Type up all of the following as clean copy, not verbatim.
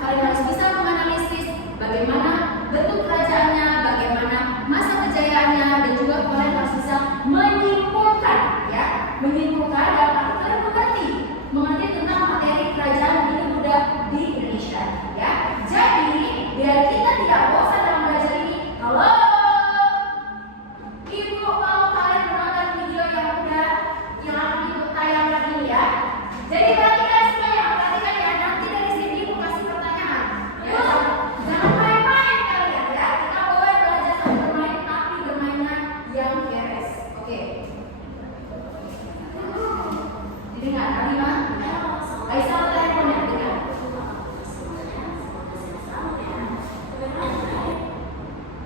Kalian harus bisa menganalisis bagaimana bentuk kerajaannya, bagaimana masa kejayaannya, dan juga kalian harus bisa menyimpulkan, ya, menyimpulkan dan kalian mengerti tentang materi kerajaan ini Buddha di Indonesia, ya. Jadi biar kita tidak bosan dalam belajar ini, halo, ibu mau kalian menonton video yang udah ibu tayangkan ini, ya. Jadi perhatikan semuanya, perhatikan ya. Nanti dari sini ibu kasih pertanyaan, ya. Jangan main-main kalian, ya. Kita boleh belajar sambil bermain, tapi bermainnya yang beres, oke? Didengar, Alima? Aisyah, teleponnya dengar.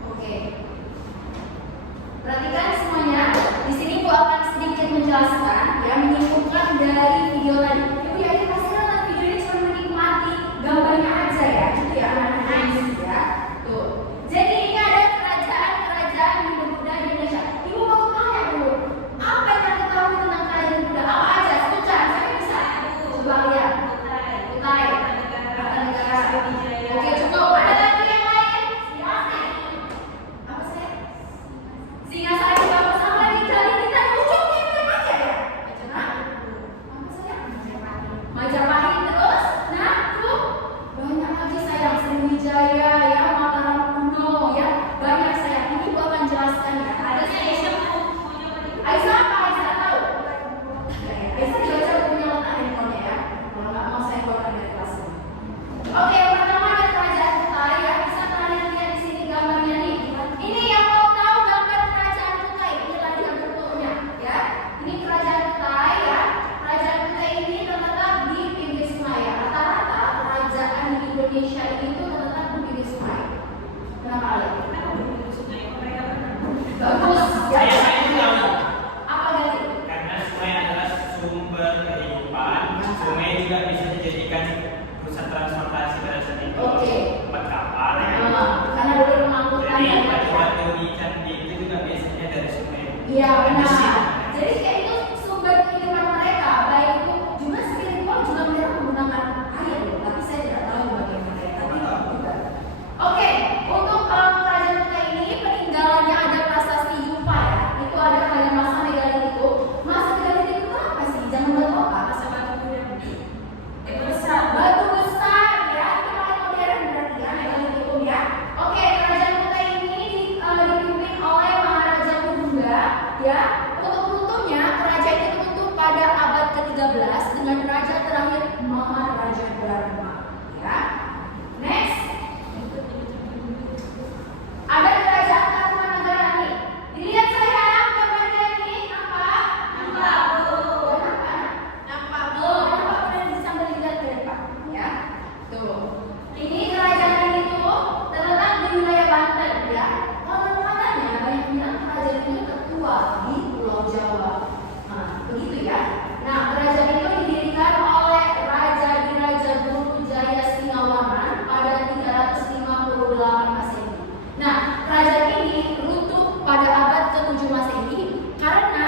Oke. Perhatikan semuanya. Di sini Bu akan sedikit menjelaskan, ya, menyimpulkan dari video tadi. Ibu ya, pasti nonton video ini cuma menikmati gambarnya aja, ya, gitu ya, anak-anak, ya. Tuh. Jadi ini ada kerajaan-kerajaan di Buddha di Indonesia. Ibu mau tanya dulu, apa yang kamu tahu tentang kerajaan Buddha? Apa aja? Sebutkan, saya bisa. Coba lihat. Kutai, Kartanegara. Oke, cukup. Ada lagi yang lain? Apa sih? Singasari, bagus. Apa lagi? Kali kita ujungnya mana aja, ya? Apa sayang? Majapahit terus. Nah, tuh banyak lagi sayang. Sriwijaya, ya, Mataram kuno, ya, banyak sayang. Ini Bu akan jelaskan, ya. Ada Aisyah apa? Aisyah tahu? Aisyah dibaca punya letak handphonenya, ya. Kalau nggak mau saya keluarkan dari kelas ini. Oke, yang pertama ada kerajaan Kutai, ya. Bisa kalian lihat di sini gambarnya nih. Ini yang mau tahu gambar kerajaan Kutai, ini tadi yang bentuknya, ya. Ini kerajaan Kutai, ya. Kerajaan Kutai ini terletak di pinggir sungai, ya. Rata-rata kerajaan di Indonesia ini tuh terletak di pinggir sungai. Kenapa Ale? Bagus. Ya. Apa ganti? Karena sungai adalah sumber kehidupan, sungai juga bisa dijadikan pusat transportasi pada saat itu. Oke. Tempat kapal, ya. Karena dulu pengangkutan Jadi dan batu-batu ikan itu juga biasanya dari sungai. iya, benar. Jadi kayak itu sumber kehidupan mereka, baik itu juga spiritual juga mereka menggunakan air, tapi saya tidak tahu bagaimana mereka. Juga. Oke, untuk kerajaan Kutai ini peninggalannya ada prasasti Yupa, ya. Itu ada pada masa megalitik itu. Masa megalitik itu apa sih? Jangan batu apa? Masa batu besar, ya. Itu paling modern berarti, ya, megalitik, ya. Oke, kerajaan Kutai ini dipimpin oleh Maharaja Kudungga, ya. Untuk runtuhnya, kerajaan itu runtuh pada abad ke-13 dengan raja terakhir Maharaja Dharma, ya. Next, ada kerajaan Kartanegara nih. Dilihat sayang gambarnya ini, nampak? Nampak. Nampak. Oh, nampak. Kalian bisa melihat ke depan, ya. Tuh. Ini kerajaan ini tuh terletak di wilayah Banten, ya. Konon-kononnya banyak bilang kerajaan ini tertua di Pulau Jawa. Nah, begitu, ya. Nah, kerajaan itu didirikan oleh Raja Diraja Brunujaya Singawanan pada 358 Masehi. Nah, kerajaan ini runtuh pada abad ke-7 Masehi karena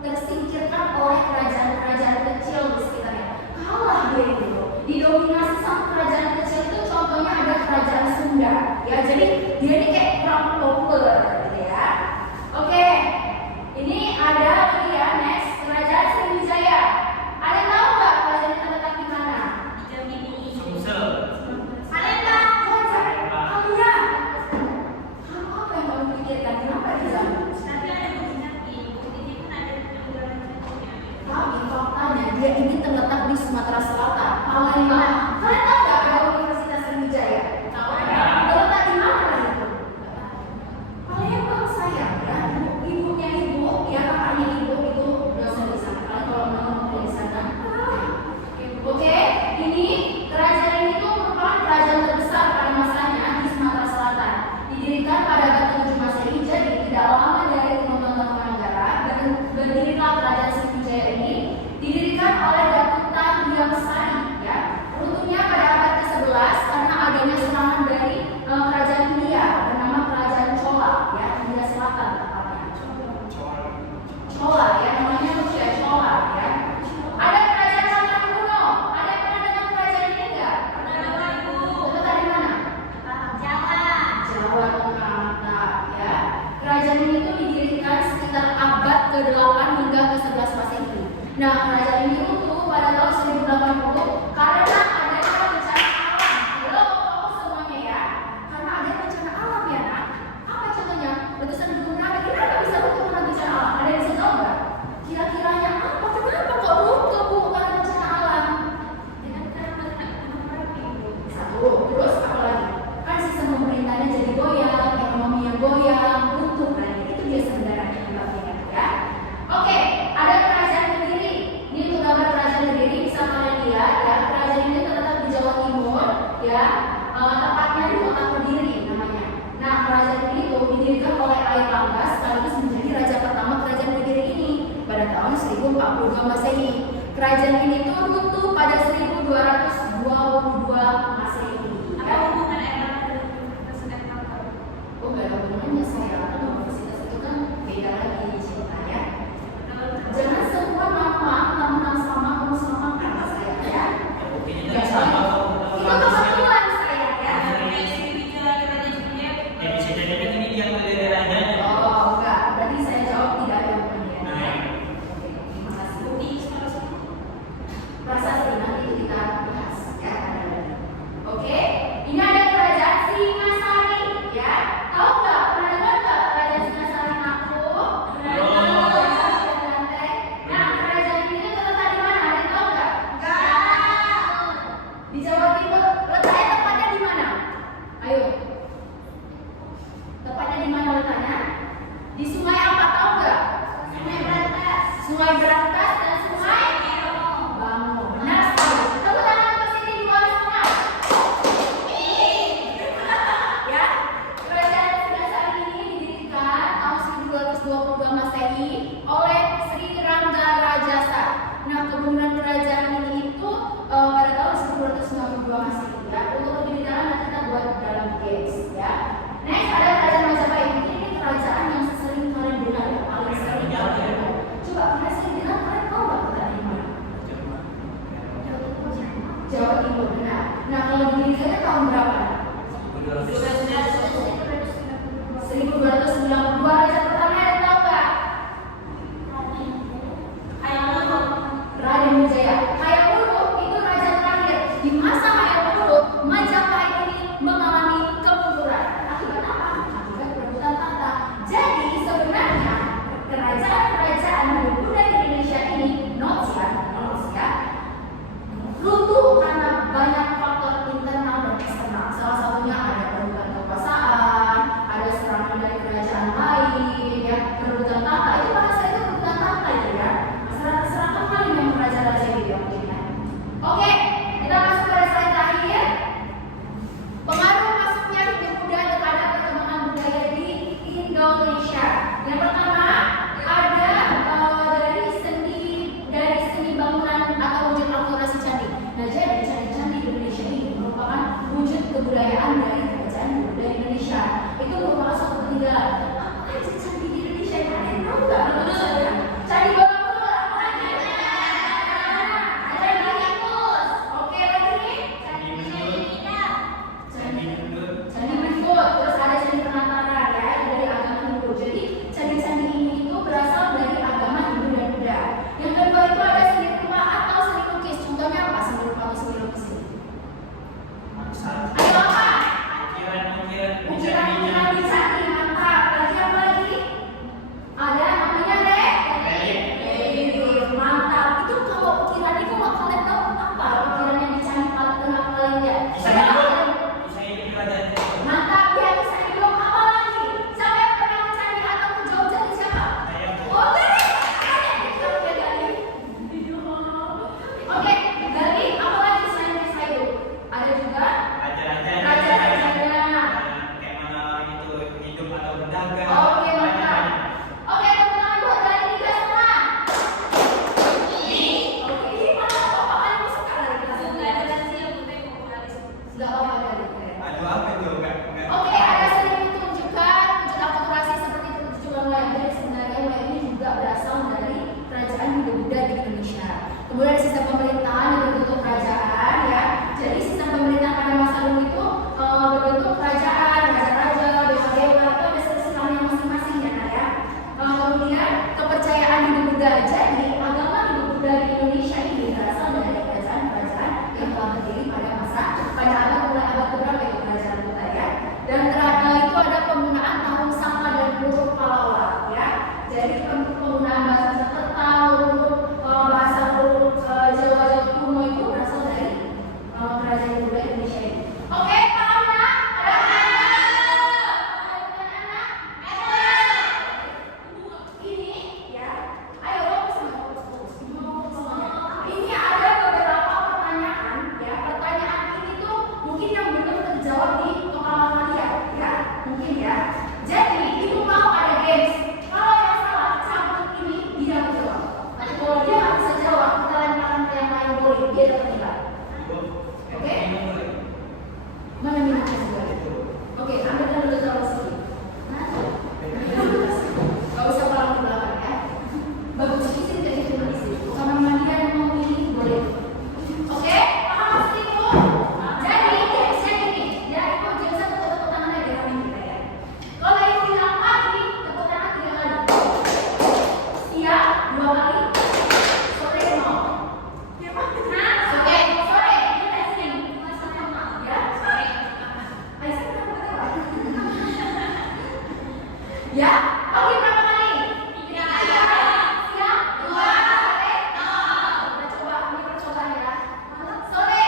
tersingkirkan oleh kerajaan-kerajaan kecil di sekitarnya. Kalah dia itu, didominasi sama kerajaan kecil itu, contohnya ada kerajaan Sunda, ya. Jadi dia ini kayak kurang populer, gitu, ya. Oke, ini ada lagi, ya. Next, kerajaan Sriwijaya. Ada yang tahu nggak kerajaan ini terletak di mana? Sumsel. Kalian tahu? Kalian? Kamu apa yang kamu pikirkan? Kenapa di Jambi? Tapi faktanya dia ini terletak di Sumatera Selatan, Palembang. Kalian tahu nggak ada Universitas Sriwijaya? Tahu? Terletak di mana itu? Nah, kerajaan ini runtuh pada tahun 1080 karena adanya bencana alam. Halo, fokus semuanya ya. Karena ada bencana alam ya, nak. Apa contohnya? Letusan gunung Merapi. Kenapa bisa runtuh karena bencana alam? Ada yang bisa tahu nggak? Kira-kiranya apa? Kenapa kok runtuh bu karena bencana alam? Satu, terus apa lagi? Kan sistem pemerintahnya jadi goyang, ekonominya goyang, runtuh kan? Itu dia sebenarnya penyebabnya ya. Oke, ada kerajaan Kediri. Ini untuk gambar kerajaan Kediri bisa kalian lihat ya. Kerajaan ini terletak di Jawa Timur ya. Tepatnya di kota Kediri namanya. Nah, kerajaan ini tuh didirikan oleh Airlangga sekaligus menjadi raja pertama kerajaan Kediri ini pada tahun 1042 Masehi. Kerajaan ini tuh runtuh pada 1222 Masehi. Apa hubungan Erlangga dengan Universitas Erlangga? Oh, nggak ada hubungannya saya. Kan universitas itu kan beda lagi ceritanya. Jangan semua nama sama kamu sama kata saya ya. Buktinya kan sama kok. Itu kebetulan saya ya. Bisa jadi kan ini dia dari rajanya. Oh, enggak. Berarti saya jawab tidak ada hubungannya. Nah, Oke, terima kasih. Prasasti nanti itu kita bahas ya. Oke, ini ada kerajaan Singasari ya. Tahu nggak? Pernah dengar nggak kerajaan Singasari aku? Nah, kerajaan ini terletak di mana? Ada yang tahu nggak? Di Jawa Timur. Letaknya tepatnya di mana? Ayo. Tepatnya di mana letaknya? Di sungai apa tahu nggak? Sungai Berantas dan Sungai Bango. Benar sekali. Tepuk tangan untuk sini dua setengah. Ya, kerajaan Singasari ini didirikan tahun 1222 Masehi oleh Sri Rangga Rajasa. Nah, kebangunan kerajaan ini itu pada tahun 1292 Masehi ya. Untuk lebih detail nanti kita buat dalam games ya. Next ada kerajaan Majapahit. Ini kerajaan yang sering kalian dengar ya, paling sering kalian dengar. Coba kalian sering dengar, kalian tahu nggak kota di mana? Jawa Timur, benar. Nah, kalau didirikannya tahun berapa? 1292. Raja pertama ada tahu nggak? Raden Wijaya. Hayam-Wuruk itu raja terakhir. Di masa Hayam-Wuruk, Majapahit ini mengalami kemunduran. Akibat apa? Akibat perebutan tahta. Jadi sebenarnya kerajaan-kerajaan berbunda di Indonesia ini notes ya, runtuh karena banyak faktor internal dan eksternal. Salah satunya ada perebutan pada abad mulai abad keberapa itu kerajaan kita ya. Dan itu ada penggunaan tahun saka dan huruf Palawat ya. Jadi penggunaan bahasa Sanskerta, bahasa Jawa kuno itu berasal dari kerajaan budaya Indonesia ini. Oke, paham ya? Ini ya, ayo fokus. Ini ada beberapa pertanyaan ya. Pertanyaan ini tuh mungkin yang belum terjawab di kepala kalian ya, mungkin ya. Jadi ibu mau ada games. Kalau yang salah cabut ini dia menjawab. Tapi kalau dia nggak bisa jawab, kita lemparkan ke yang lain boleh. Dia dapat nilai. Oke? Mana minumnya juga? Oke, ambilkan dulu taruh sini. Gak usah pulang ke belakang ya. Bagus izin ke itu izin. Sama mandian mau pilih boleh. Oke, paham maksud itu? Jadi gamesnya gini. Ya, itu gamesnya tepuk tangan aja kami kita ya. Kalau ibu bilang pagi, tepuk tangan 3 kali. Siang 2 kali. Sore 0. Oke, sore ini testing. Ya, sore. Ya, pagi berapa kali? 3 kali. Siang 2, sore 0. Kita coba, ini percobaan ya. Sore.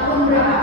Tahun berapa?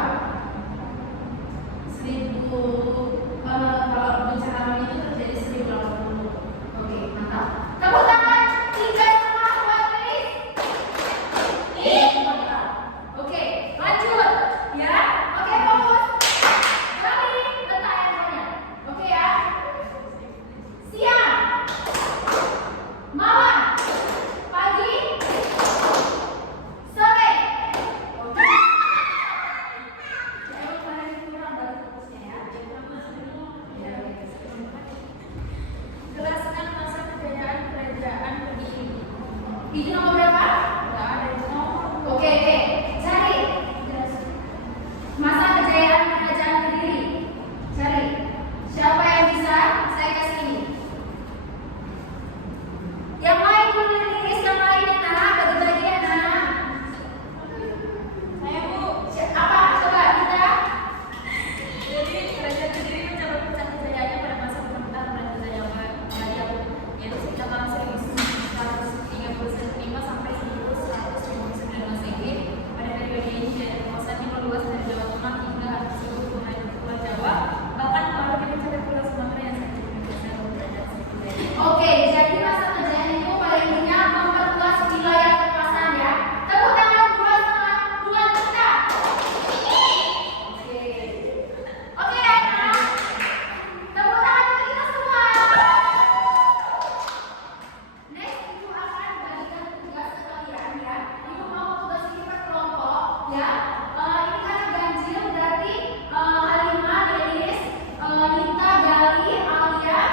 ya. Ini kata ganjil berarti Halimah, Denis, Nita, Gali, Alia,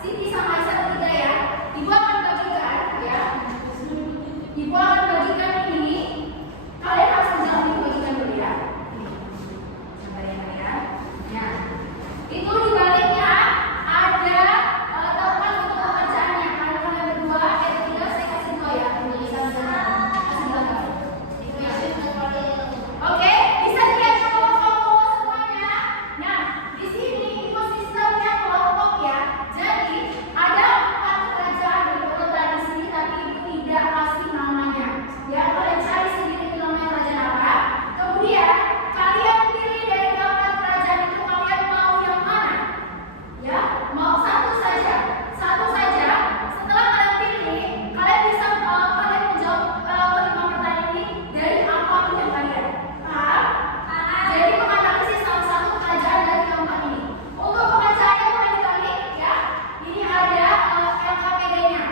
Siti sama Aisyah bertiga ya. Ibu akan bagikan ya. Ibu akan bagikan ini. Kalian harus menjawab ibu bagikan dulu ya. Sabar ya. Nah, itu di baliknya ada teman untuk pekerjaannya. Kalau kalian berdua, ketiga saya kasih dua ya. Bisa kasih belakang. Oke, bisa dilihat kelompok semuanya. Nah, di sini itu sistemnya kelompok ya. Jadi ada 4 kerajaan berurutan di sini, tapi itu tidak pasti namanya. Ya, kalian cari sendiri itu namanya kerajaan apa. Kemudian kalian pilih dari 8 kerajaan itu kalian mau yang mana? Ya, mau satu saja. Setelah kalian pilih, kalian bisa kalian menjawab kelima pertanyaan ini dari apapun yang kalian. Paham? Jadi menganalisis salah satu kerajaan dari keempat ini. Untuk pekerjaannya mulai dibalik ya. Ini ada LKPD-nya.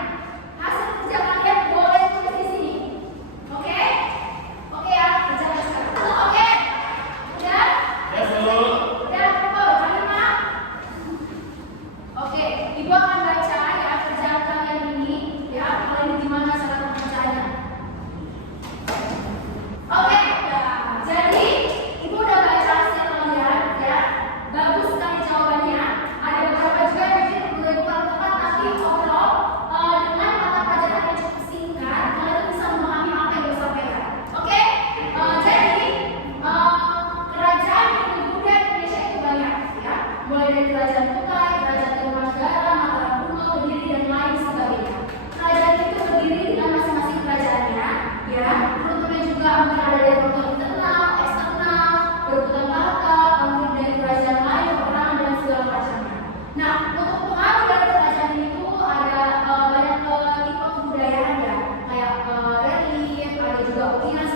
Hasil kerja kalian boleh tulis di sini. Oke? Oke ya, kerjakan sekarang. Oke? Udah? Yes, Bu. Udah, kumpul. Halimah? Oke, ibu akan baca ya kerjaan kalian ini ya. Kalian gimana cara pengerjaannya? Oke, jadi ibu udah baca hasil kalian ya. Bagus sekali jawabannya. Ada beberapa juga yang mungkin udah kurang tepat, tapi overall dengan mata pelajaran yang cukup singkat, kalian bisa memahami apa yang disampaikan. Oke, jadi kerajaan di Bunda Indonesia itu banyak ya. Mulai dari kerajaan Kutai, kerajaan Tarumanegara, Mataram Kuno, Kediri dan lain sebagainya. Kerajaan itu berdiri dengan masing-masing kerajaannya ya. Rutenya juga mungkin ada dari faktor internal, eksternal, berebutan tahta, konflik dari kerajaan lain, peperangan dan segala macamnya. Nah, untuk pengaruh dari kerajaan itu ada banyak tipe kebudayaan ya, kayak relief, ada juga ukiran